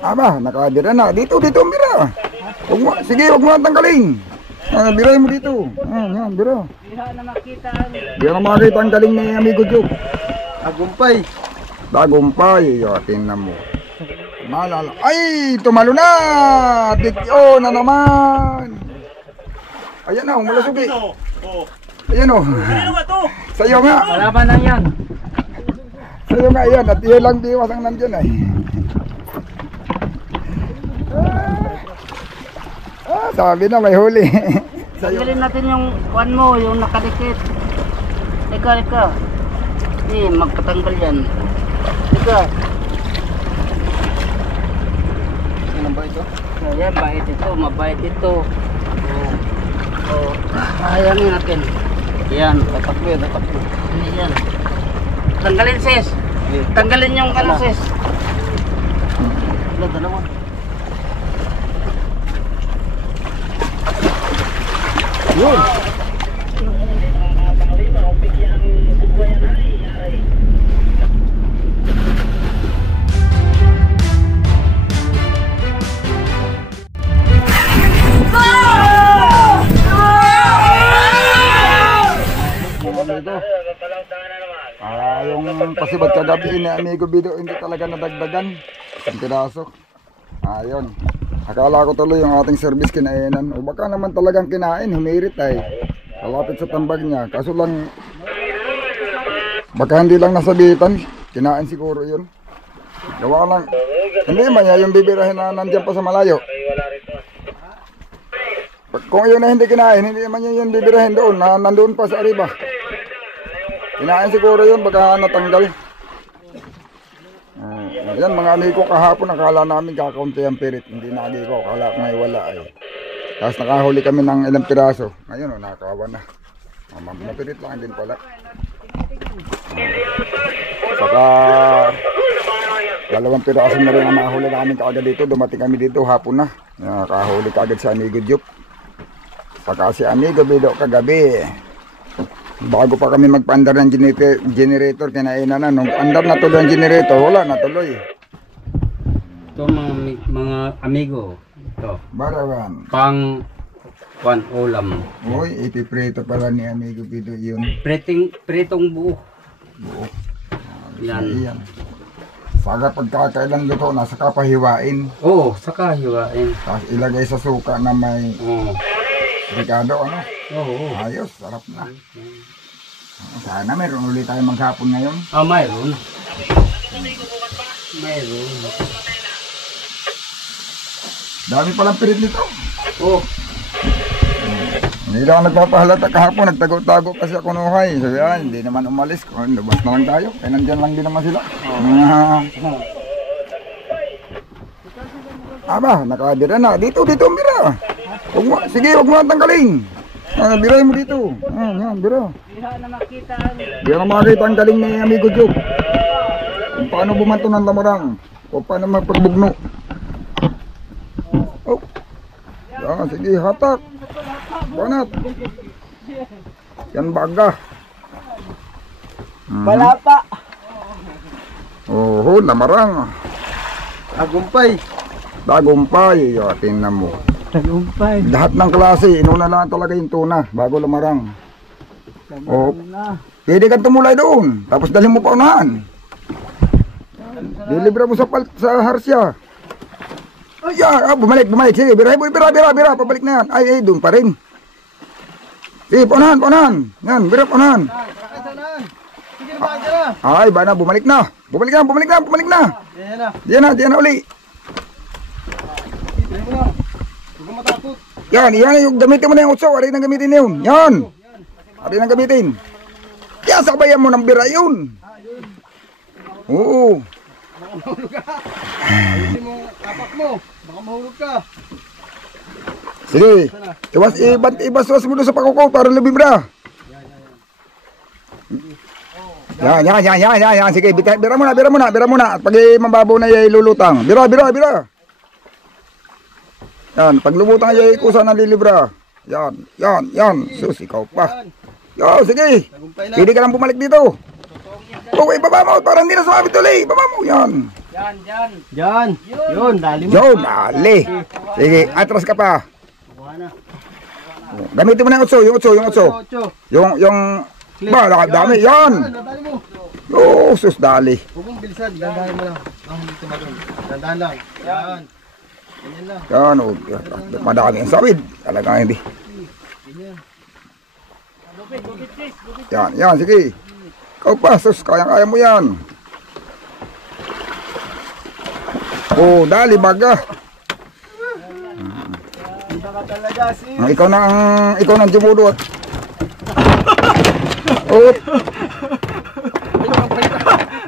Aba, nakabira na. Dito, bira. Sige, huwag mo tanggalin. Birahin mo dito. Yan, bira. Bira na makita ang galing ni Amigo Joke. Dagumpay. Tingnan mo. Malala. Ay, tumalo na. Tikyo na naman. Ayan na, malasog eh. Ayan o. Sa'yo nga. Malaban lang yan. Sa'yo nga yan. At iyan lang diwas ang nandyan ay. Sabi na may huli. Tanggalin natin yung kuan mo, yung nakadikit. Ika. Magkatanggal yan. Ika. Ano ba ito? Ayan, bait ito. Mabait ito. Hayangin natin. Yan. Tatakbo. Yan. Tanggalin sis. Tanggalin yung ano sis. Dalawa. Yun. Yung pasibat kagabi ni Amigo Bido hindi talaga nadagdagan. Isang piraso. Ayun. Akala ko tuloy yung ating service kinainan. O baka naman talagang kinain, humirit ay. Kalapit sa tambag niya. Kaso lang, baka hindi lang nasabitan. Kinain siguro yun. Gawa lang. Hindi man niya yung bibirahin na nandiyan pa sa malayo. Kung yun na hindi kinain, hindi man niya yung bibirahin doon. Na nandoon pa sa ariba. Kinain siguro yun, baka natanggal. Yan mga amigo, kahapon nakala namin kakaunti ang pirit. Hindi nagigo, akala ko ngay wala ay. Tapos nakahuli kami ng ilang piraso. Ngayon nakawa na. Mapirit lang din pala. Saka dalawang piraso na rin ang nakahuli namin kaagad dito. Dumating kami dito hapon na. Nakahuli kaagad si Amigo Joke. Saka si Amigo Bido kagabi. Bago pa kami magpaandar ng generator, kinainan na. Nung andar na tuloy ang generator, wala na tuloy. Ito mga amigo. Ito. Barawan. Pang ulam. Uy, ipiprito pala ni Amigo Bido yun. Pritong buo. Buo. Yan. Saka pagkakailan luto, nasa kapahiwain. Oo, saka hiwain. Tapos ilagay sa suka na may ricado, ano? Oo. Ayos, sarap na. Sana meron ulit tayo maghapon ngayon. Mayroon. Dami palang pirit nito. Oo. Hindi lang ako nagpapahalata kahapon, nagtago-tago kasi ako nuhay. Sabi, hindi naman umalis. Labas na lang tayo. Kaya nandyan lang din naman sila. Aba, nakabira na. Dito, bira. Sige, huwag mo tanggalin. Birahin mo dito. Yan, bira. Bira na makita ang galing ni Amigo Joke. Kung paano bumanto ng lamarang. O paano magpagbugno. Oh. Yan, sige, hatak. Banat. Yan baga. Palapa. Oh, lamarang. Dagumpay. Tingnan mo. Tagumpay. Lahat ng klase, inuna lang talaga yung tuna bago lamarang. Oh, pwede kang tumulay doon. Tapos dalhin mo pa unahan. Dilibra mo sa harsya. Ayan, bumalik. Sige, bira. Pabalik na yan. Ay, doon pa rin. Sige, paunahan. Yan, bira, paunahan. Ay, bana, bumalik na. Bumalik na. Diyan na uli. Yan, yung gamitin mo na yung utso. Ari nang gamitin yun. Yan. Ari nang gamitin. Kaya sabayan mo ng bira yun. Oo. Ayusin mo kapak mo. Baka mahulog ka. Sige. Ibas-was mo doon sa pakuko para lumibra. Yan. Sige, bira muna. At pag mababaw na yung lulutang. Bira. Yan, pag lumutang yung ikusa ng lilibra. Yan. Sus, ikaw pa. Yo, sige. Pwede ka lang bumalik dito. Okay, baba mo. Para hindi na sumabit ulit. Baba mo. Yan. Diyan. Yun, dali mo. Yun, dali. Sige, atras ka pa. Buha na. Gamitin mo na yung utso, yung utso. Yung, ba, dami, yan. Dali mo. Oh, sus, dali. Huwag mong bilisan. Dandahan mo lang. Dandahan lang. Yan. Ganyan lang. Yan, oh, madami ang sawid. Talagang hindi. Yan, sige. Ikaw pa, sus, kaya mo yan. Oh, dali, baga. Hindi ka talaga, sis. Ikaw nang jumudot. Oh.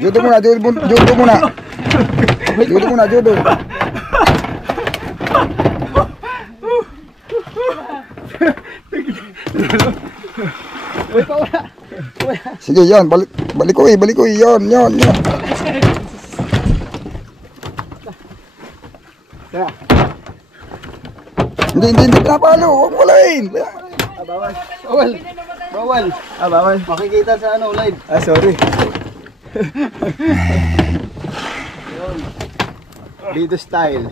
Judo muna. Judo. Sige, yan, balik ko, yan. Hindi pinapalo, huwag mo lain. Bawal. Bawal. Makikita sa live. Sorry. Video style.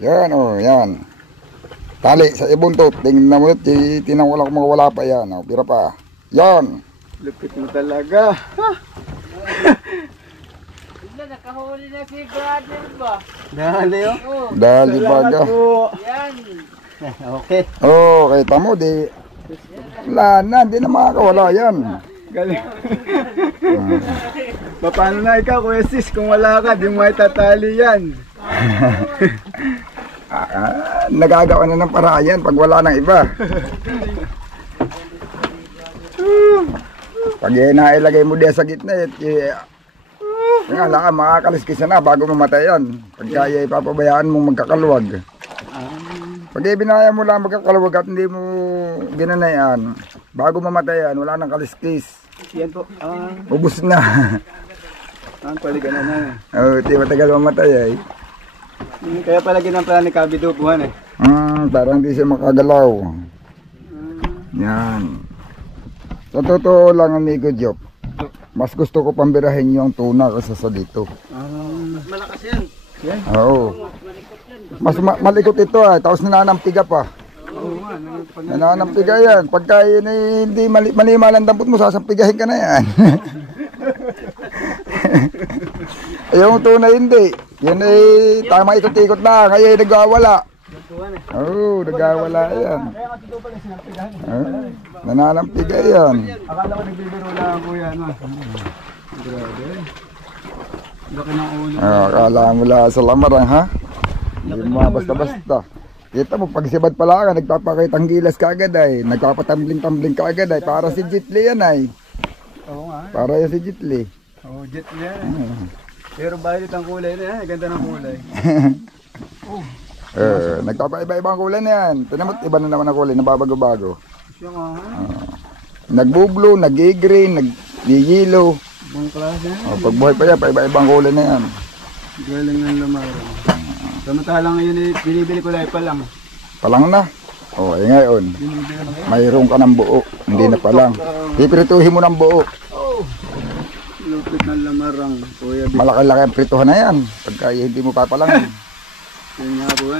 Yan, yan. Tali sa ibuntot. Tingnan mo, tinawala ko mga wala pa yan. Pira pa. Yan. Lupit mo talaga. Nakahuli na si brother ba? Dali Dali baga. Yan. Okay. Okay, tamo di. Wala na, hindi na makakawala yan. Galing. Paano na ikaw, Kuya Sis? Kung wala ka, di mo itatali yan. Nagagawa na ng paraan pag wala ng iba. Pag nailagay mo diyan sa gitna, makakaliskis na bago mamatay yan. Pagka ipapabayaan mong magkakaluwag. Pag binaya mo lang magkakaluwag at hindi mo ginanayan, bago mamatay yan, wala nang kaliskis. Yan po. Ubus na. Ang paliganan na. Di matagal mamatay Kaya pala ginampala ni Kabido buwan parang di siya makagalaw. Yan. Sa totoo lang, amigo Job, mas gusto ko pambirahin yung tuna kaysa sa dito. Malakas yan. Oo. Mas malikot ito tapos nananampiga pa. Nananampiga yan. Pagka yun hindi malimalang dampot mo, sasampigahin ka na yan. Yung tuna hindi. Yan tama ikot-ikot na, kaya nagwawala. Oo, nagwawala yan. Nananampiga yan. Akala ko nagbibiro lang po yan. Grabe. Laki ng ulo. Akala mo lang sa lamarang ha? Hindi mo basta-basta. Kita mo, pag sibad pala ka, nagpapakitang gilas ka agad nagpapatambling-tambling ka agad para si Jitli yan Oo nga. Para yan si Jitli. Oo, jet yan. Pero violet ang kulay na yan, ganda ng kulay. Nagpapaiba-iba ang kulay na yan. Tinamot, iba na naman ang kulay, nababago-bago. Siya nga. Nag-blue, nag-green, nag-yellow. Ibang klase yan. Pag buhay pa yan, paiba-iba ang kulay na yan. Galing ng lamaran. Samantalang ngayon binibili ko live pa lang. Palang na. Ngayon. Binibili na ngayon. Mayroon ka ng buo. Hindi na palang. Pipirituhin mo ng buo. Lupit ng lamarang. Kuya Big. Malaki-laki ang prituhan na yan. Pagka hindi mo papalangin. Yun nga po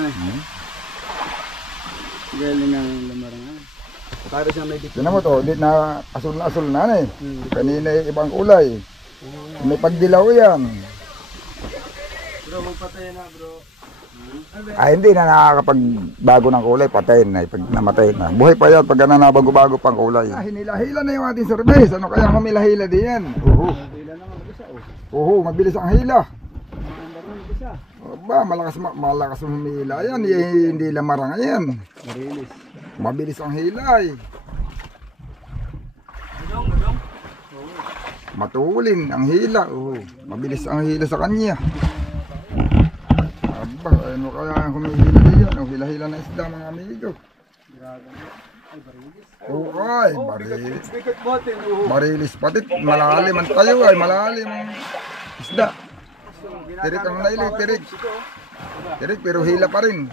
Galing ng lamarang. Para sa may dito. Tinan mo to, hindi na asul na Kanina ibang kulay. May pagdilaw yan. Bro, magpatay na bro. Hindi na nakakapagbago ng kulay, patayin na. Pag namatay na. Buhay pa yan pag nabago-bago pang kulay. Hinila-hila na yung ating service. Ano kaya humila-hila din yan? Mabilis ang hila. Malakas humila yan. Hindi lamarang yan. Mabilis ang hila Matulin ang hila. Mabilis ang hila sa kanya. Ano kaya humihila diyan? Hila-hila na isda mga amigo. Barilis. Barilis patit. Malalim ang tayo malalim ang isda. Tirik ang naili, tirik. Tirik pero hila pa rin.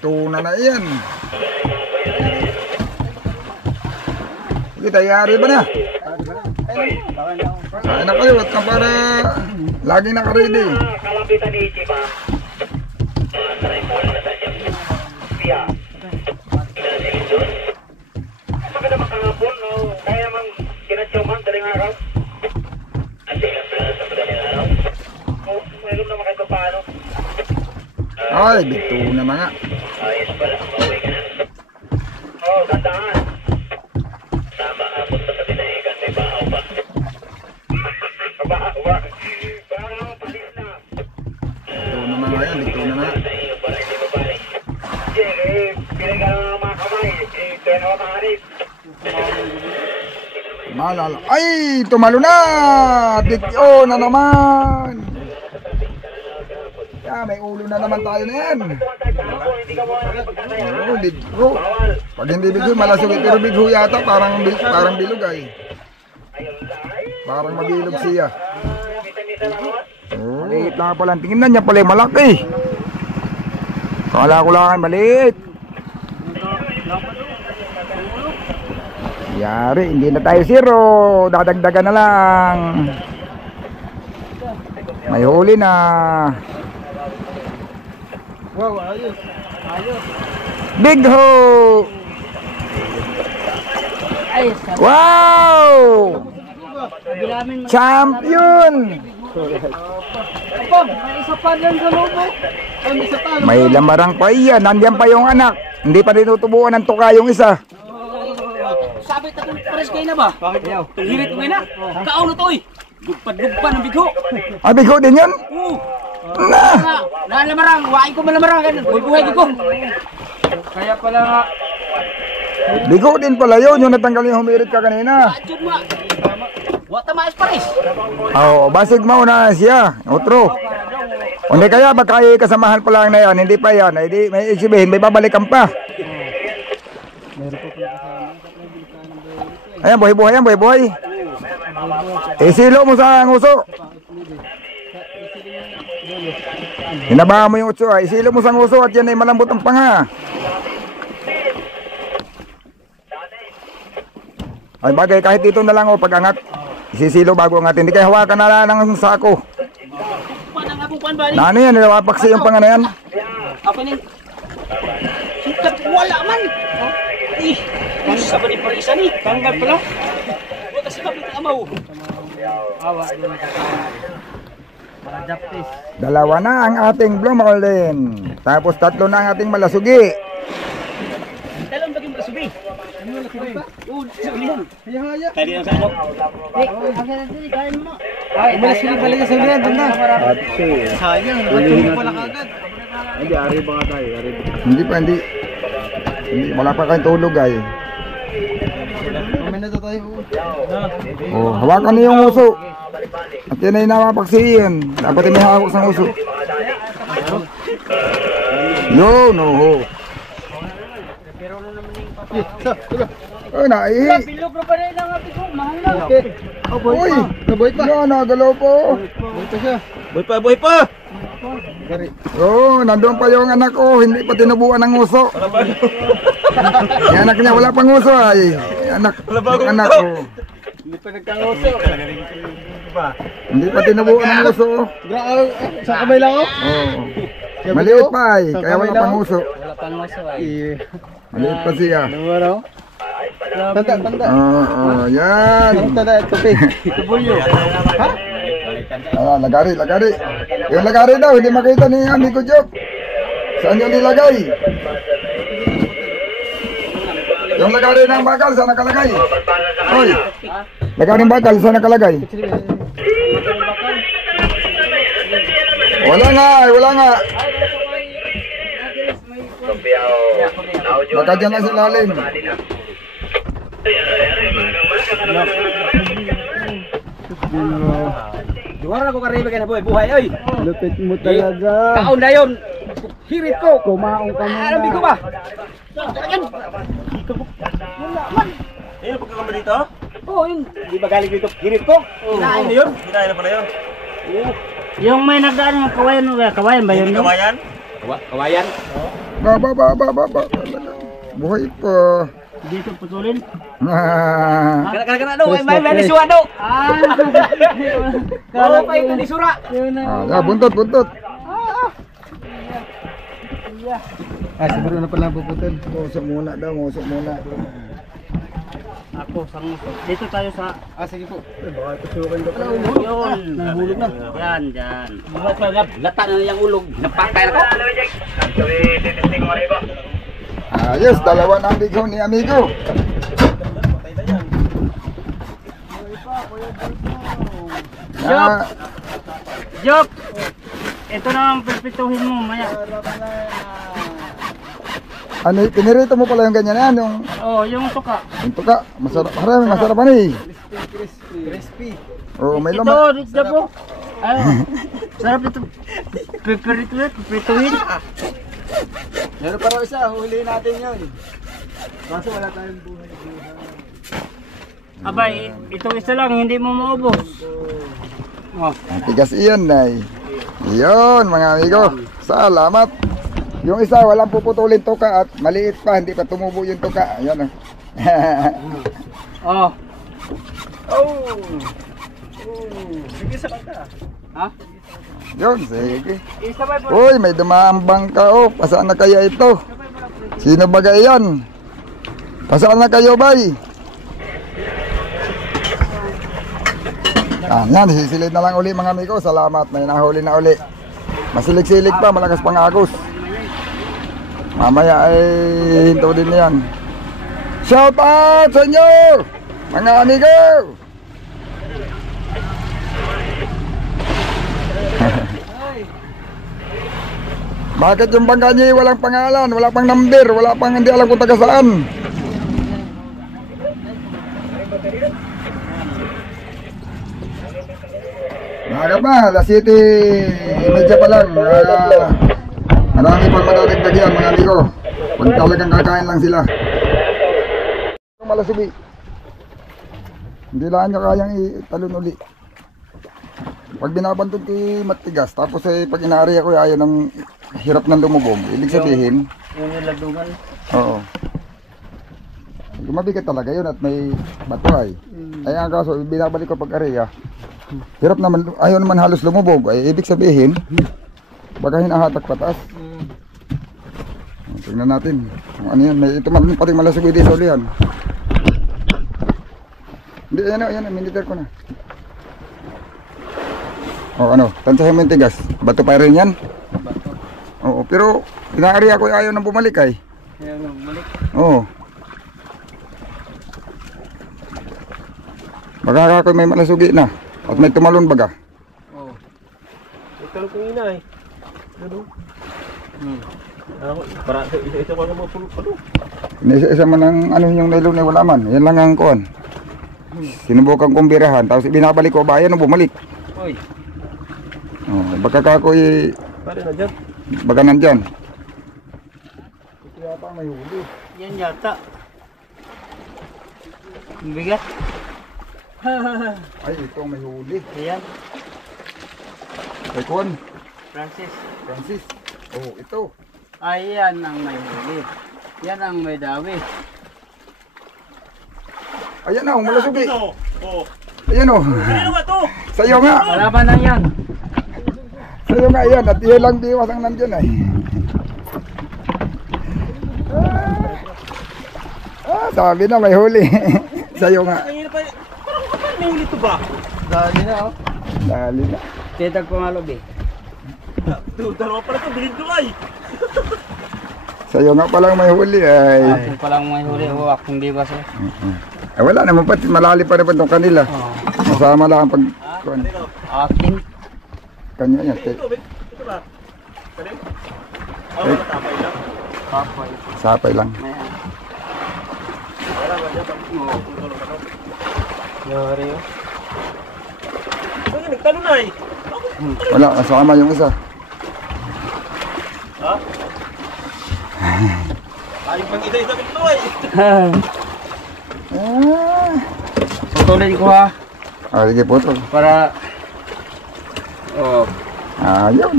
Tuna na yan. Sige, tayari ba na? Kain na kayo at ka para lagi naka-ready. Kalambitan ni Ichiba. Maganda makangapon, no? Kaya mang kinatsuman, daling araw. Ang tingnan pala sa madaling araw. Mayroon naman kahit paano. Ay, bito na mga. Ayos pala, mauwi ka na. Gandaan. Tama, punta sa pinahigan, may bahaw ba? Bahaw ba? Bahaw, palis na. Bito na mga yan, bito na mga. Sa iyo pala, hindi ba pare? Sige, pinagano ng mga kamay. Kaya naman maharip. Malala. Ay, tumalo na! Bito na naman! Ya, may ulo na naman tayo na yan. Oo, bigho. Pag hindi bigho, malasog. Pero bigho yata, parang bilog ay. Parang mabilog siya. Oh, maliit lang pala. Tingnan niya pala yung malaki. Kala ko lang ay maliit. Yari, hindi na tayo zero. Dadagdagan na lang. May huli na. Wow, ayos. Big ho! Ay, Wow! sabi Champion! may isa pa lang sa lobo. May lamarang pa iyan. Nandiyan pa yung anak. Hindi pa tinutubuan ng tuka yung isa. Sabi ta kung pares kayo na ba? Bakit yaw? Hirit mo kayo na? Kauno to eh! Gugpad-gugpad ng bigho! Ah, bigho din yun? Oo! Na! Nalamarang! Wain ko malamarang! Buhay ko! Kaya pala nga. Bigo din pala yun. Yung natanggal yung humirit ka kanina. Adjud mo! Wata maes pares! Oo, basig mo na siya. Otro. Hindi kaya baka kasamahan pa lang na yan. Hindi pa yan. Hindi, may isibihin. May babalikan pa. Ayan, buhay-buhay yan, buhay-buhay. Isilo mo sa nguso. Hinabahan mo yung utso. Isilo mo sa nguso at yan ay malambot ang panga. Ay bagay, kahit dito na lang o pag-angat. Isisilo bago angat. Hindi kayo hawakan na lang ng sako. Panang abupan ba? Na ano yan, nilawapaksi yung panga na yan. Ako ning... Hikat wala man! Eh! Sabi ni parisa ni! Tanggal pala. Wata si kapit amaw! Awa din ang para japis. Dalawa na ang ating Blue Marlin. Tapos tatlo na ang ating malasugi. Talong baging masubi! Ano na ba? Oo! Sulihan! Haya-haya. Kaya din ang sa ano? Ay, umalis ko balik sa sulihan. Doon na. Sayang. Ulihin mo pala kagad. Hindi pa, hindi. Wala pa kayong tulog ay. Mamay na tayo. Oh, hawakan niyo yung uso. At yan ay napapaksiyan. Dapat may hawak sa uso. Yo, no. Ay, naihi. Bilog na pa rin ang ating ko. Mahal na. Uy, Naboy pa. yan, nagalaw po. Naboy pa siya. Buhay pa! Gari. Oh, nandun pa yung anak ko. Hindi pa tinubuan ng uso. Yung anak niya, wala pang uso ay. Anak ko. Hindi pa nagkanguso. Hindi pa tinubuan ng uso. Sa kamay lang ako? Oh. Maliit pa ay. Kaya wala pang uso. Wala pang maso ay. Iya. Maliit pa siya. Ano raw? Tanda. Oo, yan. Tanda ito, pe. Tubulyo. Ha? Ah, lagari. Yung lagari daw, hindi makita ni amigo Job. Saan yung nilagay? Yung lagari ng bakal, saan nakalagay? Hoy, lagari ng bakal, saan nakalagay? Wala nga. Baka dyan na sa lalim. Duwara ko karebe ka na buhay oy! Lupit mo talaga. Kaon na yun! Hirit ko! Kumaong ka muna. Alam ko ba? Yan! Ayun, pagkakamba dito? Oo, yun. Di ba galing dito? Hirit ko? Kinain na yun? Kinain na pala yun. Yung may nagdaan ng kawayan ba yun? Hindi kawayan? Kawayan? Ba. Buhay pa. Dito putulin. Kana do, may lisuwa do. Kala pa ito ni sura. Buntot. Siguro na pala puputol. Ngusok muna. Ako, sangusok. Dito tayo sa... Sige po. Yun. Nahulog na. Yan, dyan. Lata na yung ulog. Napakay na ko. Ayos, dalawa na ang bigaw ni amigo. Job! Ito na ang pipituhin mo, maya. Ano, pinirito mo pala yung ganyan yan, yung Yung tuka. masarap, masarap ano eh. Crispy. Oo, may Ito, laman. Job po. Sarap ito. Pipituhin. Meron pa raw isa, huli natin yun. Kaso wala tayong buhay. Abay, itong isa lang, hindi mo maubos. Ang tigas iyan, nay. Yun, mga amigo. Salamat. Yung isa, walang puputulin tuka at maliit pa, hindi pa tumubo yung tuka. Ayan Oh. Sige sa kanta. Yun, sige. Isabay po. Uy, may dumaang bangka oh. Pasaan na kaya ito? Sino ba yan? Pasaan na kayo, bay? Yan, sisilid na lang uli mga amigo. Salamat, may nahuli na uli. Masilig-silig pa, malakas pang agos. Mamaya ay hinto din yan. Shout out sa inyo, mga amigo! Bakit yung bangka niya walang pangalan, wala pang number, wala pang hindi alam kung taga saan? Maaga pa, alas 7:30 pa lang. Marami pang madadagdag yan mga amigo. Pag talagang kakain lang sila. Malasubi. Hindi lang niya kayang italon uli. Pag binabantod ko matigas, tapos pag inaari ako ayaw ng hirap ng lumubog. Ibig sabihin, Yung niladungan. oo. Mabigat talaga yun at may bato ay. Ay ang kaso, binabalik ko pag area. Hirap naman, ayaw naman halos lumubog. Ay ibig sabihin, baka hinahatak patas. Tingnan natin. Kung ano yan, may ito man pati malasugay din sa ulihan. Hindi, yan, miniter ko na. O ano, tansahin mo yung tigas. Bato pa rin yan? Oo, pero inaari ako ayaw nang bumalik ay. Ayaw na bumalik. Oo. Baka ako may malasugi na. At may tumalon baga. Ito lang kong ina eh. Ano? Para ito ko naman pulo. Isa man ang ano yung nylon na wala man. Yan lang ang kuhan. Sinubukan kong birahan. Tapos binabalik ko ba yan o bumalik. Oy. Oh, baka kako Pare na dyan. baka nandyan. Ito yata may huli. Yan yata. Ang bigat. Ay, ito may huli. Ayan. Ay, kuhan. Francis. Oh, ito. Ayan ang may huli. Yan ang may dawi. Ayan na, malasugi. Ayan o. Sa'yo nga. Kalaban lang yan. Sa'yo nga yan. At iyan lang diwas ang nandyan ay. Sabi na may huli. Sa'yo nga. May huli ito ba? Dali na oh. Dali na. Titag ko nga lobi. Dalawa pala ito, bilhin ko ay. Sa'yo nga palang may huli ay. Ako palang may huli. Akong bibas eh. Ay wala naman pati malali pa rin pa itong kanila. Masama lang ang pag... Akin. Kanya yan. Ito ba? Pwede? Wala tapay lang. Kapoy. Sapay lang. Wala ba dyan? Putulong ka to. Yori oh. Ay, nagtalo na eh. Wala, kasama yung isa. Ha? Ayun pang isa-isa dito ay. Putulin ko ha. Sige po ito. Para... Oh. Ayun.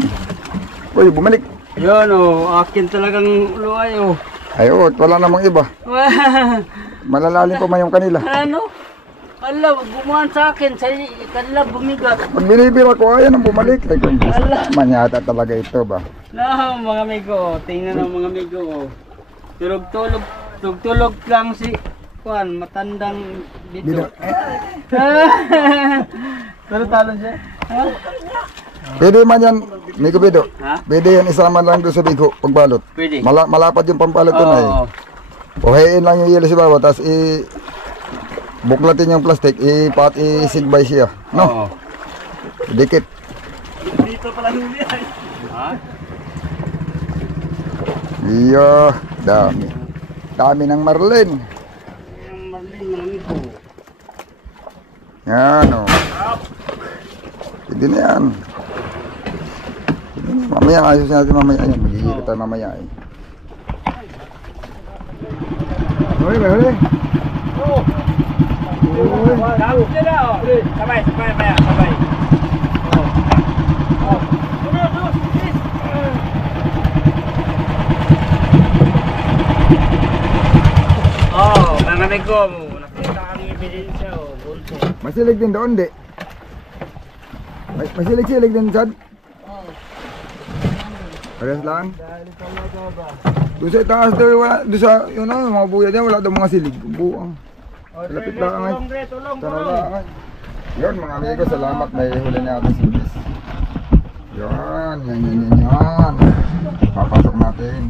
Uy, bumalik. Yun oh. Akin talagang luay oh. Ay, oo, wala namang iba. Malalalim pa man yung kanila. Ano? Ala, gumawan sa akin. Sa kanila bumigat. Pag binibira ko, ayan ang bumalik. Ay, kung manyata talaga ito ba? No, mga amigo. Tingnan ng mga amigo. Tulog lang si Juan, matandang dito. Pero talo siya. Pwede man yan, Migo Bido. Ha? Pwede yan isama lang doon sa bigo, pagbalot. Pwede. Malapad yung pampalot doon ay. Oo. Uhayin lang yung yelo sa bawah, tapos buklatin yung plastic, isigbay siya. No? Oo. Dikit. Dito pala huli ay. Ha? Iyo, dami. Dami ng marlin. Yung marlin, marami po. Yan o. Pwede na yan. Mamaya, ayos natin mamaya. Ayan, magigilita tayo mamaya eh. Huli, may huli. Dami sila oh. Sabay, sabay. Oh, mga amigo, nakita kami ebidensya oh, bunso. Masilig din doon, di. Masilig-silig din, Chad. Parehas lang. Doon sa itaas doon sa, yun o, mga buya dyan, wala daw mga silig. Buang. Lapit lang ay. Tulong. Tanong. Yun mga amigo, salamat. May huli na ating silis. Yan. Papasok natin.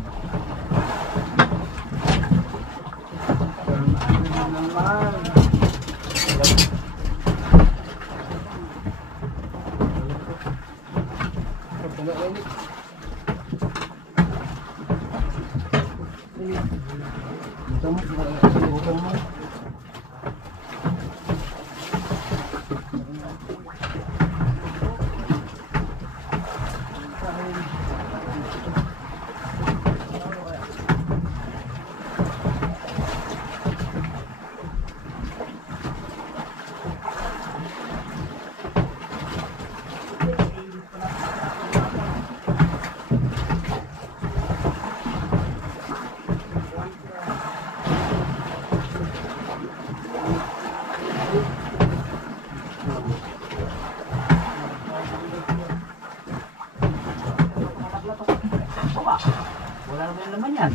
Wala naman naman yan.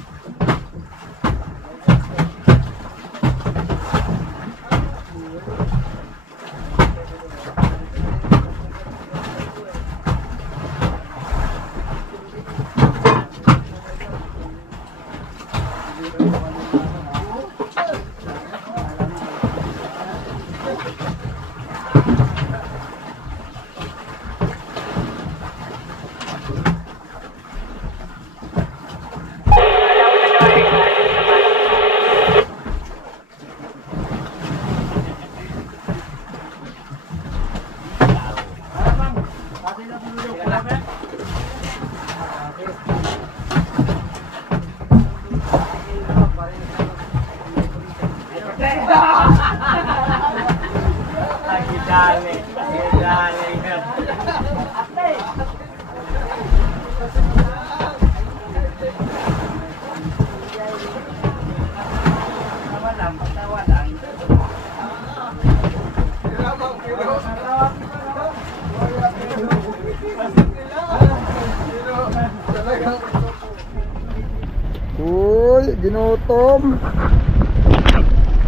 Uy, ginutom.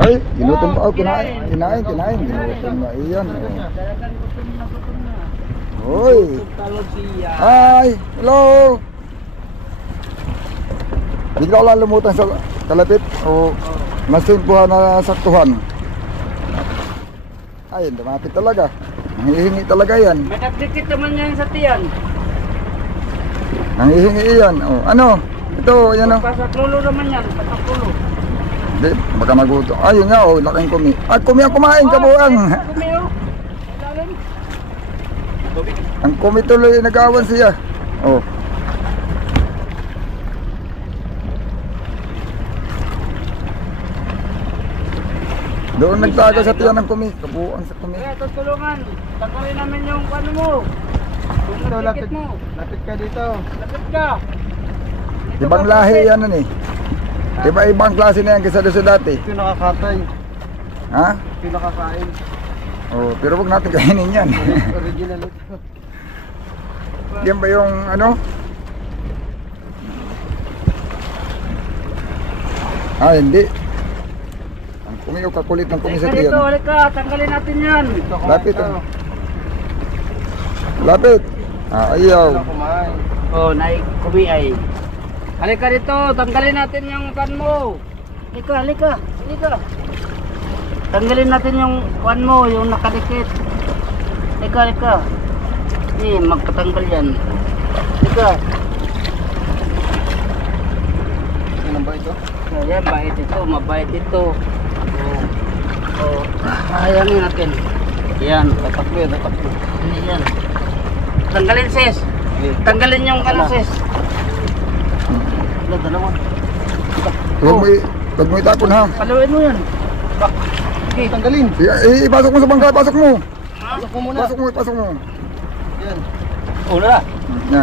Ay, ginutom pa. Oh, kinain. Ginutom na iyan. Uy. Hi, hello. Bigla ko lang lumutang sa kalapit o nasimpuhan na saktuhan. Ay, lumapit talaga. Nangihingi talaga yan. May nagdikit naman yan sa tiyan. Nangihingi yan. O, ano? Ito, yan o. Pasaklulo naman yan, pasaklulo. Hindi, baka maguto. Ayun nga, oh, laking kumi. At kumi ang kumain, kabuang. Kumiyo. Ilalim. Ang kumi tuloy, nag-awan siya. Oh. Doon nagtago sa tiyan ng kumi. Kabuang sa kumi. Kaya tutulungan. Tanggalin namin yung ano mo. Yung nagdikit mo. Lapit ka dito. Lapit ka. Ibang lahi yan ano eh. Iba-ibang klase na yan kaysa doon sa dati. Ito yung nakakatay. Ha? Ito yung nakakain. Oh, pero wag natin kainin yan. Original ito. Yan ba yung ano? Ah, hindi. Ang kumiyo kakulit ng Halika kumisat dito, yan. halika. Tanggalin natin yan. Lapit ah. Lapit. Ah, ayaw. Kumain. Oh, naikubi ay. Halika dito, tanggalin natin yung kan mo. Halika, halika, halika. Tanggalin natin yung kan mo, yung nakadikit. Halika, halika. Magkatanggal yan. Halika. Ano ba ito? Ayan, bait ito, mabait ito. Oh, hayangin natin. Yan, Tatakbo yan, tatakbo. yan. Tanggalin sis. Tanggalin yung ano sis. Dalawa. Huwag mo itapon ha. Paluin mo yan. Okay, tanggalin. Ipasok mo sa bangka, pasok mo. Pasok mo muna. Pasok mo. Yan. Una.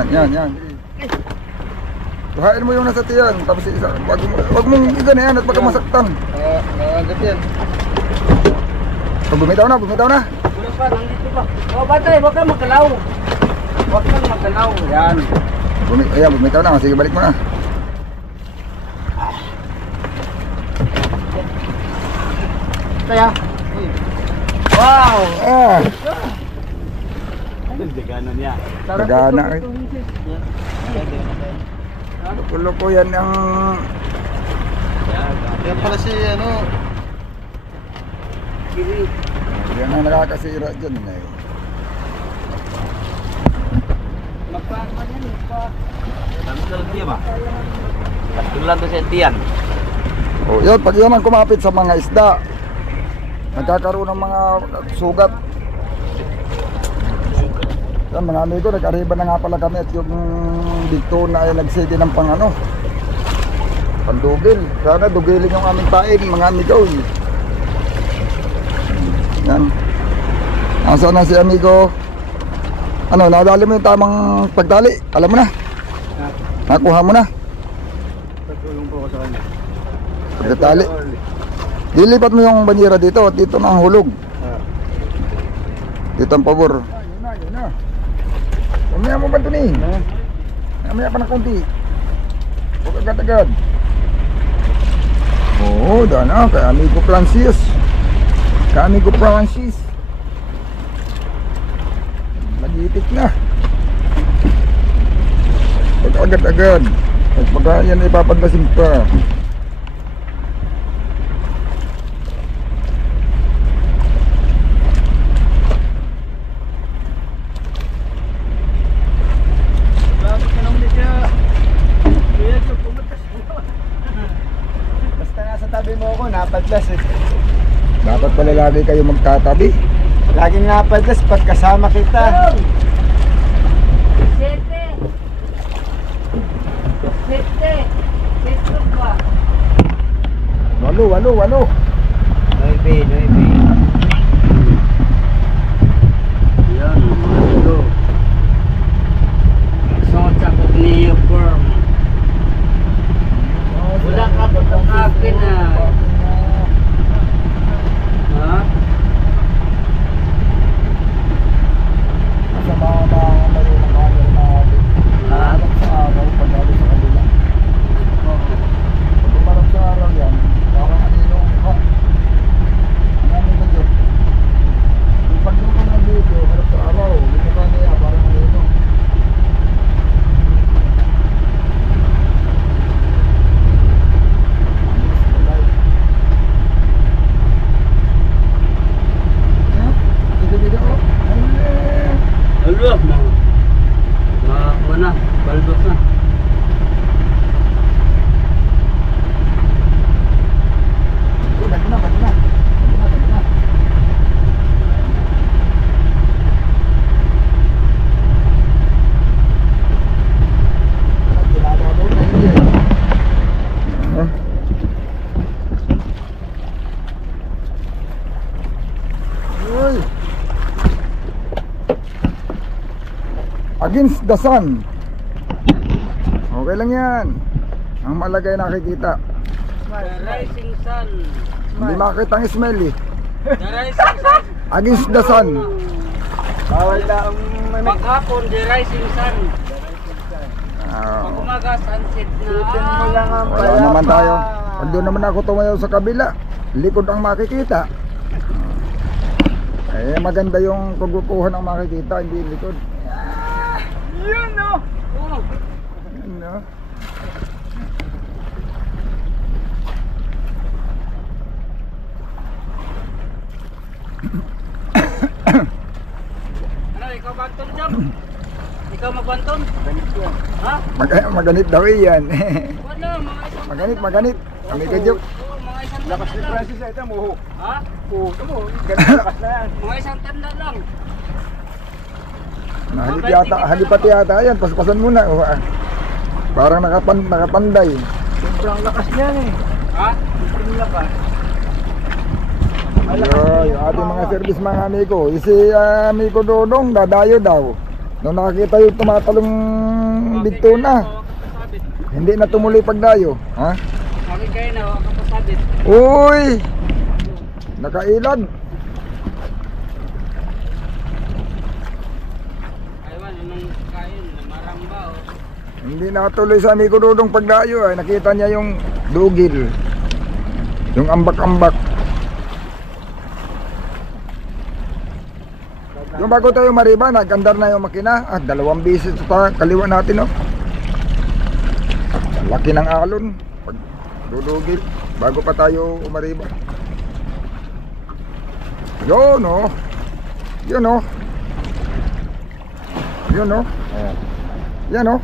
Yan. Tuhain mo yung nasa tiyan, tapos isa, wag mong iganayan at baka masaktan. Nakagat yan. Pag bumitaw na. Wala pa, nandito pa. Oh, batay, huwag kang magkalaw. Huwag kang magkalaw. Yan. Bumitaw na. Sige, balik mo na. Kaya. Wow! Ah, Gano niya. nagana eh. Loko yan ang... Yan pala si ano. Yan ang nakakasira dyan eh. Tulan to sa tiyan. Oh, yun, pag yan ang kumapit sa mga isda, nagkakaroon ng mga sugat. Yan mga amigo, nag-arriba na nga pala kami at yung dito na ay nagsige ng pandugil. Sana dugilin yung aming tain, mga amigo. Yan. Asa na si amigo? Ano, nadali mo yung tamang pagtali? Alam mo na? Nakuha mo na? Tutulong po ako sa kanya. Pagtali. Dilipat mo yung banyera dito at dito na ang hulog. Dito ang pabor. Yun na. Mamaya mo ba ito ni? Mamaya pa na konti. Huwag agad-agad. Oo, dana. Kay amigo Francis. Nagitik na. Huwag agad-agad. At pagka yan ipapadlasin pa. Basta nasa tabi mo ako, napadlas eh. Dapat pala lagi kayo magtatabi. Laging napadlas pag kasama kita. Sete. Ba? Walo. 9. Yan, ito. So, sakot niyo firm. Wala ka po ng akin na. Ha? Sa mga mayroon ng camera natin. Harap sa araw, pagdali sa kabila. Pag umarap sa araw yan, parang aninong ha. Ang namin na dyan. Yung pagdukong ng video, harap sa araw, dito ka niya, parang aninong. Alo, mga balbos na. Bagi na. Against the sun. Okay lang yan. Ang malagay nakikita. smile. The rising sun. Hindi makita ang smell eh. The rising sun. Against the sun. Bawal na ang Paghapon, the rising sun. Ah, Pag umaga, sunset na. Itin mo lang ang wala naman tayo. Pag doon naman ako tumayo sa kabila, likod ang makikita. Eh maganda yung pagkukuha ng makikita, hindi yung likod. Yun no! Oh, Ano? ano, ikaw banton dyan? Ikaw magbanton? Ha? Maganit daw iyan. Wala, mga isang maganit. Kami kadyok. Oo, mga isang Lakas ni tanda lang. Francis ito, muho. Ha? Oo, ito mo. Ganun lakas na yan. Mga isang tanda lang. Halipati yata yan. Paspasan muna. Oh, ah. Parang nakapanday. Sobrang lakas niyan eh. Ha? Sobrang lakas. Yung ating mga service mga amigo. Si amigo Dodong dadayo daw. Nung nakakita yung tumatalong dito na. Hindi na tumuloy pagdayo. Ha? Sabi kayo na, waka pa sabit. Uy! Nakailag. Aywan, anong kain? Maramba o. Hindi natuloy sa amigo Dodong pagdayo. Nakita niya yung dugil. Yung ambak-ambak. Yung bago tayo mariba, nagandar na yung makina. At 2 beses pa kaliwa natin, oh. Laki ng alon. Pag dudugil, bago pa tayo umariba. Yun, oh. Yun, oh. Yun, oh. Yan, oh.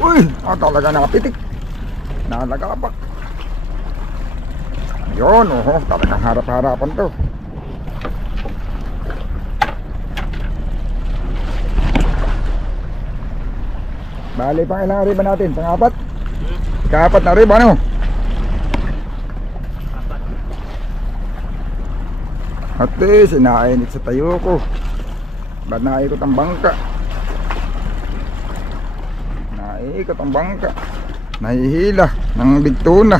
Uy, talaga nakapitik. Nalagapak. Yun, oh. Talagang harap-harapan to. Bali, pang ilang ariba natin? Pang-4? Ka-4 na ariba, ano? Ate, sinainit sa tayo ko. Ba't naikot ang bangka? Naikot ang bangka. Nahihila ng bigtuna.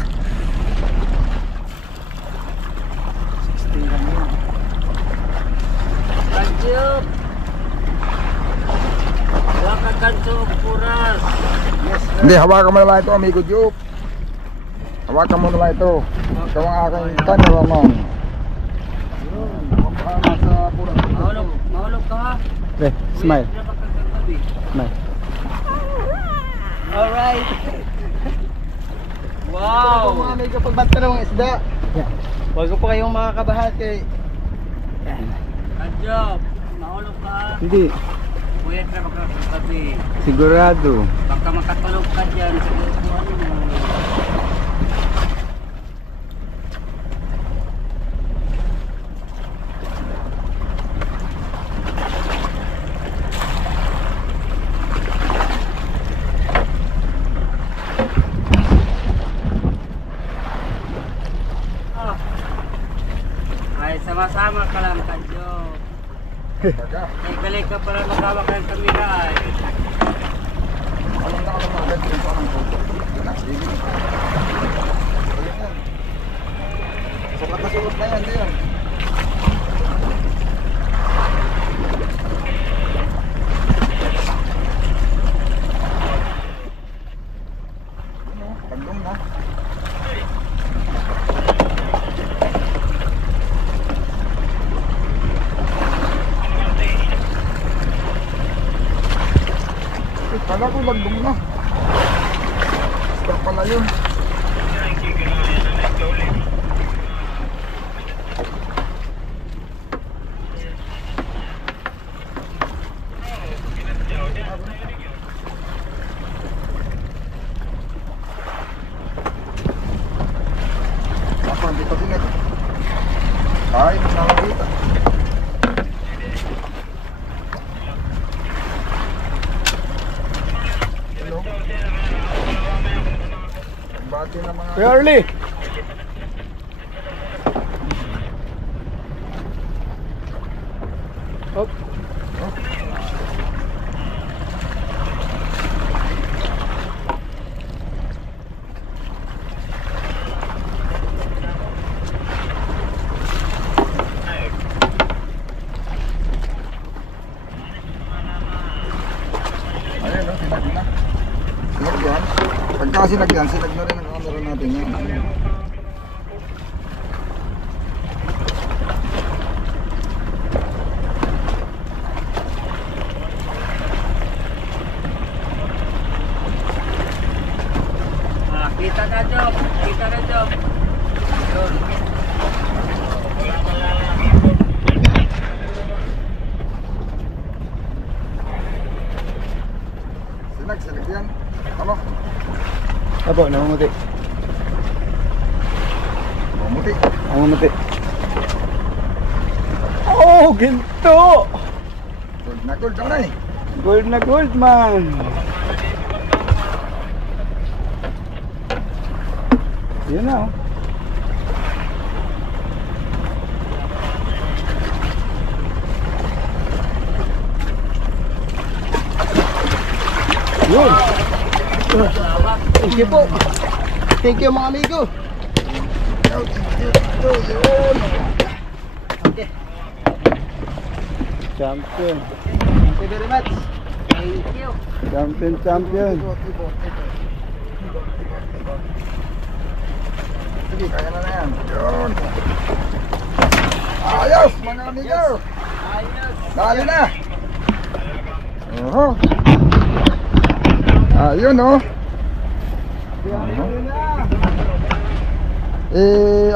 Kansyop! Waka kansyop puras! Hindi, hawakan mo na lang ito, amigo Juke. Hawakan mo na lang ito. Ikaw ang aking cameraman. Mahulog ka ha? Smile. Wala pa kang kagabi. Smile. Alright! Wow! Mga may kapagbanta ng isda. Huwag po kayong makakabahat kay... Kansyop! Mahulog ka ha? Hindi. Puyat na magkakagabi. Sigurado. Baka makatulog ka dyan sa buwan mo. Ay, sama-sama ka lang, Kanjo. Ay, galing ka pala magawa ka ng kamera ay. Alam na ka naman agad yung parang photo. Sapat na suot na yan, diyan. Tagdong na. Kala ko lagdong na. Stop pala yun. Apa, dito din ito. Ay, nakakita. Bati na mga... Early! Hop. sinag na. Sinag yan. Pagka sinag yan, sinag na rin ang camera natin yan. Kita na, Job. Kita na, Job. Yun. Sinag yan. Ano? Apo, namumuti. Mamuti. Namumuti. Oh, ginto! Gold na eh. Gold na gold, man. Yun na, oh. Yun. Thank you po. Thank you mga amigo. Okay. Champion. Thank you very much. Thank you. Champion. Sige, kaya na yan. Yun. Ayos, mga amigo. Ayos. Dali na. Ayun, oh.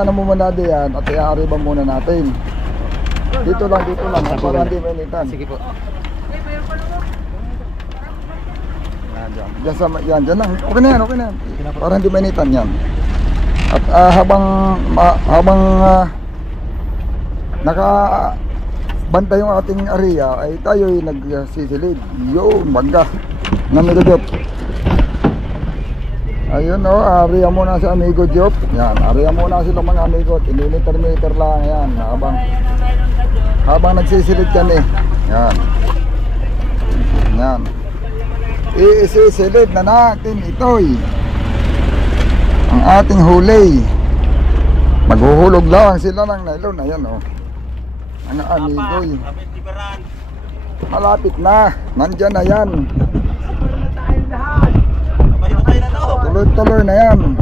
Ano mo muna diyan at i-arriba muna natin. Dito lang para hindi mainitan. Sige po. Yan lang. Okay na yan. Para hindi mainitan yan. At habang nakabantay yung ating area ay tayo'y nagsisilid. Yun, bangga. Namigodop. Ayun, oh, area muna si Amigo Job. Yan, area muna sila mga amigo. Meter lang yan. Habang nagsisilid kami. Yan. Yan. Iisisilid na natin ito'y ang ating huli. Maghuhulog lang sila ng nylon. Ayan, oh. Ang amigo. Malapit na. Nandyan na yan. Tuloy-tuloy na yan.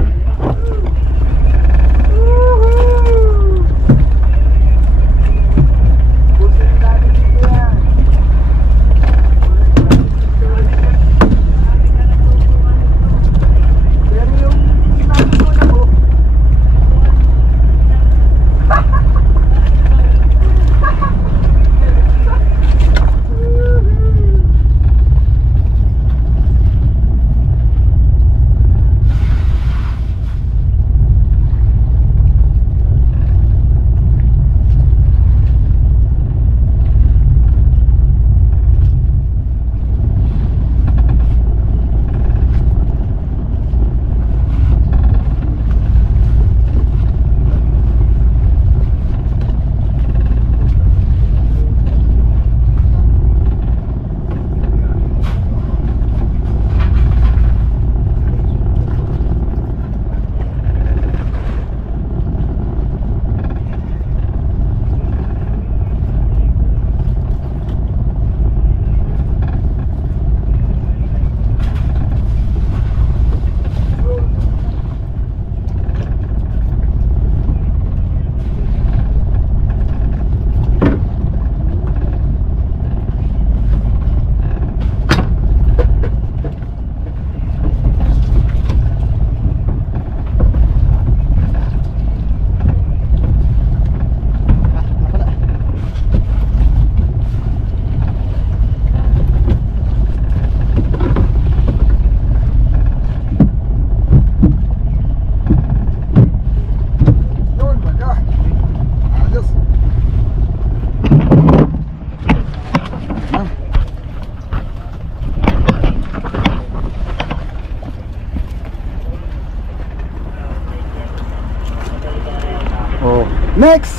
Next!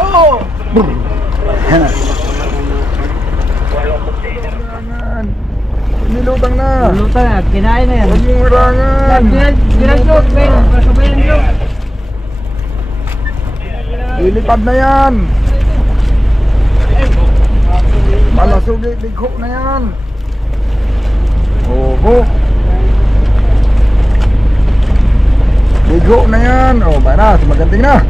Oh! Nilutang na! Lutang na, kinain na yan. Huwag mong harangan! Ginag-job, Ben. Kasabayan job. Lilipad na yan! Malasugi, bigho na yan! Oho. Bigo na yan. O, ba na, sumaganting na.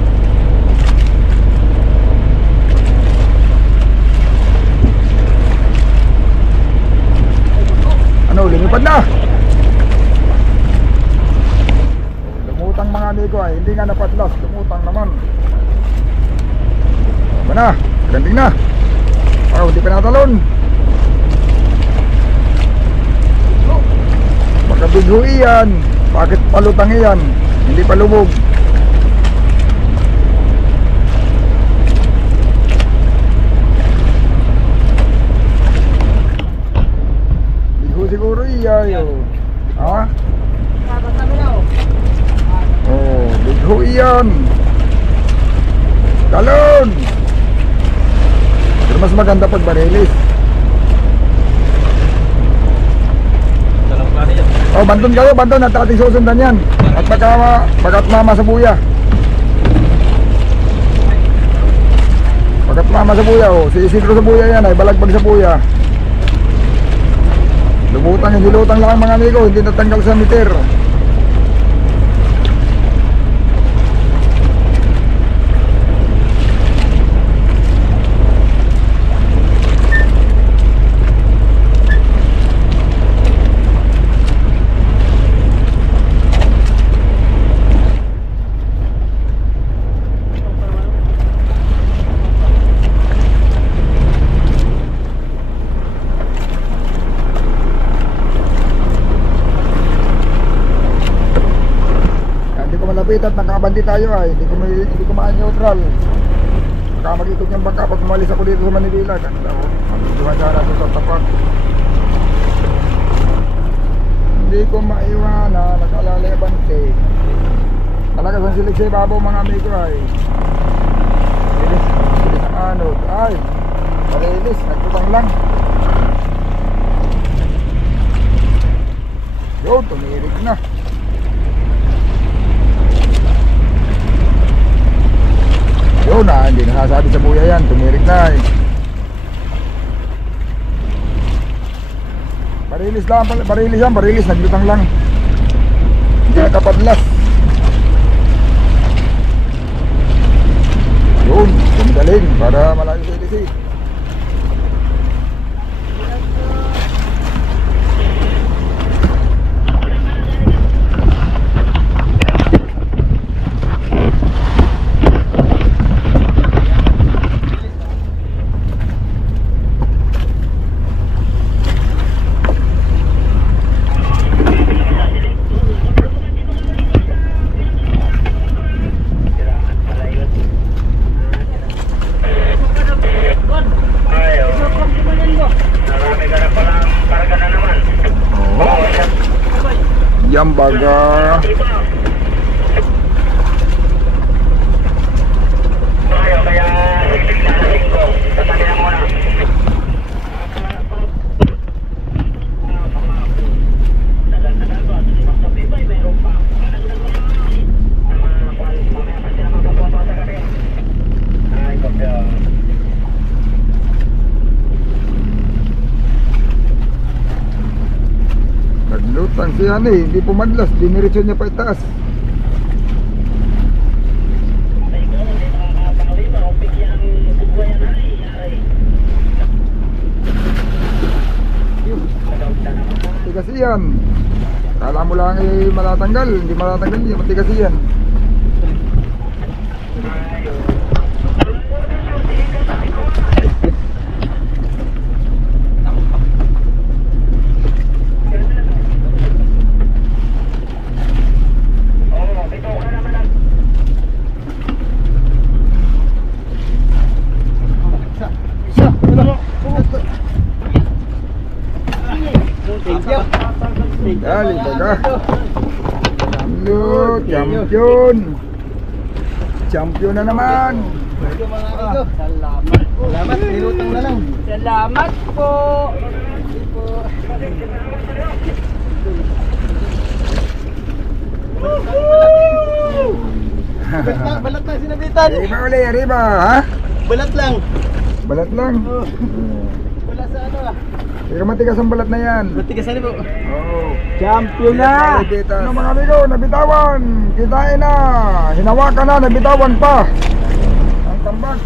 Ano, lumipad na. Lumutang mga amigo ay, hindi nga napadlas, lumutang naman. O, ba na, sumaganting na. Oh, hindi pa natalon. Baka bigho iyan. Bakit palutang iyan? Hindi pa lubog. Bigho siguro iyan. Ha? Oh, bigho iyan. Talon. Pero mas maganda pag barilis. Oh, banton kayo, banton at ating susundan yan. At bagat mama sa buya. Bagat mama sa buya, oh. Si Isidro sa buya yan, ay balagbag sa buya. Lumutang, hindi lutang lang mga amigo, hindi natanggal sa meter. At nakabandi tayo ay hindi ko ma-neutral. Baka mag-ikot yung bangka pag umalis ako dito sa Manila. Ganda ko, mag-iwan dyan natin sa tapat. Hindi ko maiwanan, nag-alalay bante. Talaga sa silig sa ibabaw mga amigo ay silig ang anod. Ay, malilis, nagtutang lang. Yun, tumirig na. Yun na, hindi nasasabi sa buya yan, tumirik na eh. Barilis, naglutang lang. Hindi nakapadlas. Yun, kumigaling para malayo sa ilisi. Yang baga Ayo, kaya siling na 5. Tatali na muna. naglutang siya eh, hindi pumadlas, diniretso niya pa itaas. Matigas yan. Kala mo lang eh matatanggal, hindi matatanggal yan, matigas yan. Dali baga. Look, champion. Champion na naman. Salamat, nilutang na lang. Salamat po. Balat na sinabitan. Arriba uli, arriba, ha? Balat lang. Balat lang. Wala sa Pero matigas ang balat na yan. Matigas na po. Oo. Champion na! Ano mga amigo, nabitawan. Kitain na. Hinawakan na, nabitawan pa. Ang tambak.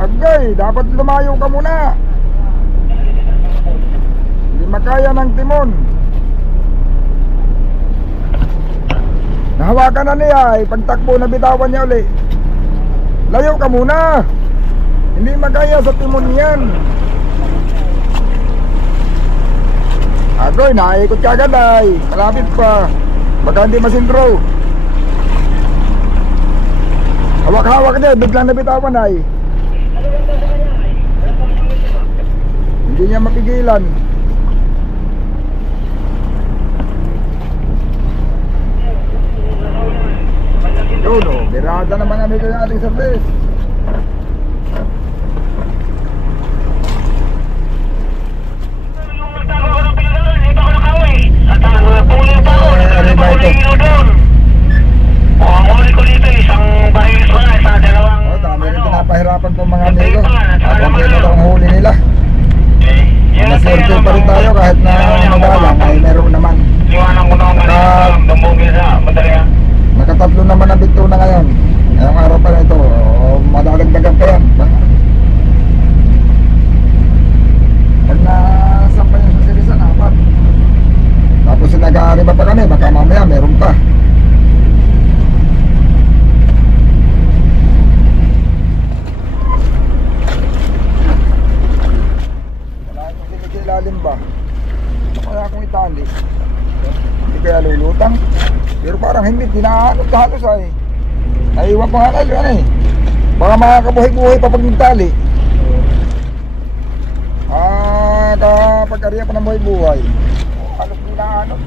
Agay, dapat lumayo ka muna. Hindi makaya ng timon. Nahawakan na niya, pagtakbo nabitawan niya uli. Layo ka muna. Hindi makaya sa timon yan. Agoy, naikot ka agad ay. Malapit pa. Baka hindi masintro. Hawak-hawak niya, biglang nabitawan ay. Hindi niya mapigilan. Yun o, birada naman amigo yung ating service. Ano ba ito? Oh, dami rin pinapahirapan po mga amigo. At ang kilo ang huli nila. Maswerte pa rin tayo kahit na magalang ay meron naman. Nakatatlo naman ang bigto na ngayon. Ngayong araw pa na ito, madadagdagan pa yan. Pag nasampa yung sasilisan, apat. Tapos nag-aariba pa kami, baka mamaya meron pa. Wala akong sinikilalim ba? Wala akong itali. Hindi kaya lulutang. Pero parang hindi, tinahanot halos ay. Naiwan pa nga kayo ano eh. Baka makakabuhay-buhay pa pag nagtali. Kapag ariya pa ng buhay-buhay. Halos tinahanot.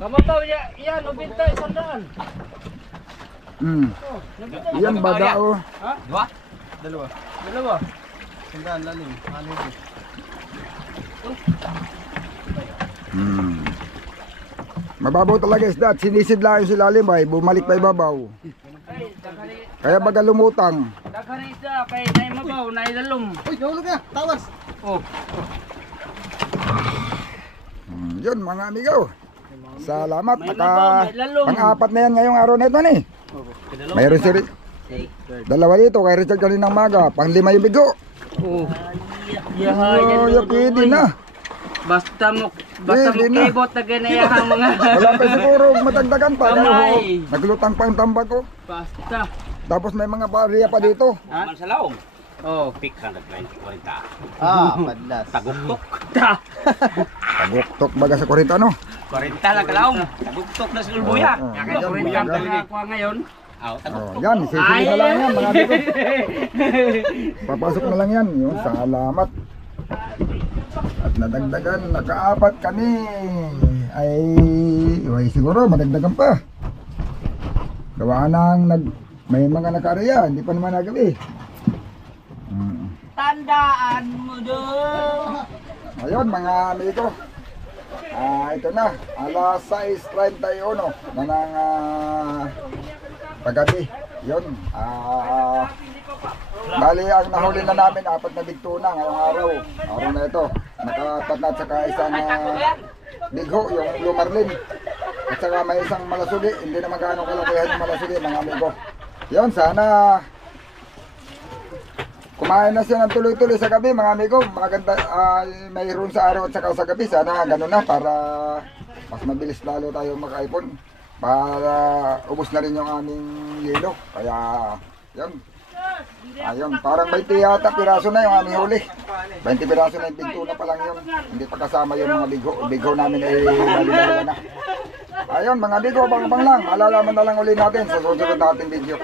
Kamataw niya, yan, ubinta, 100. Yan bada o. Ha? Dalawa. Sandaan lalim. Ano yun? Mababaw talaga isda at sinisid lang yung silalim ay bumalik pa ibabaw. Ay, dagari, Kaya baga lumutang. dagari isa, kay naimabaw, nailalom. Uy, nahulog na! Tawas! Oh, Yun mga amigo. Salamat. May mabaw, may lalong. Pang-apat na yan ngayong araw na ito ni. Mayroon si dalawa dito kay Richard kaninang maga. Pang-lima yung bigo. oh. Oh, pwede na. Basta mo Pwede na. kibot na ganayang mga. Wala pa siguro matagdagan pa. Dahil Kamay. naglutang pa yung tambak ko. Basta. Tapos may mga barya pa dito. Naman sa laong. Oh, Pick 140. Padlas. Taguktok. ta. Paguktok baga sa 40 ano. 40 lang kalaong. Taguktok na sa Lulbuya. Oo, Yan, yan, yan, yan. yan. Ako ngayon. Aw, taguktok. Oh, yan, sisili na lang yan mga amigo. Papasok na lang yan. Yun, salamat. At nadagdagan, nakaapat kami. Ay siguro madagdagan pa. Gawa nang may mga nakariya, hindi pa naman nagabi. Tandaan mo doon. Ayun mga amigo. Ito na, alas 6:31 na ng paggabi. Yun. Bali, ang nahuli na namin, 4 na bigto na ngayong araw. Araw na ito. Nakaapat na at saka isang bigho, yung Blue Marlin. At saka may isang malasugi. Hindi naman gaano kalakihan yung malasugi, mga amigo. Yun, sana kumain na siya ng tuloy-tuloy sa gabi, mga amigo. Maganda, mayroon sa araw at saka sa gabi. Sana gano'n na para mas mabilis lalo tayo maka-ipon. Para ubos na rin yung aming yelo. Kaya, yun. Ayun, parang 20 yata piraso na yung aming huli. 20 piraso na yung bigto na pa lang yun. Hindi pa kasama yung mga bigho. Bigho namin ay nalilalawa na. Ayun, mga amigo, abang-abang lang. Malalaman na lang uli natin sa susunod natin video.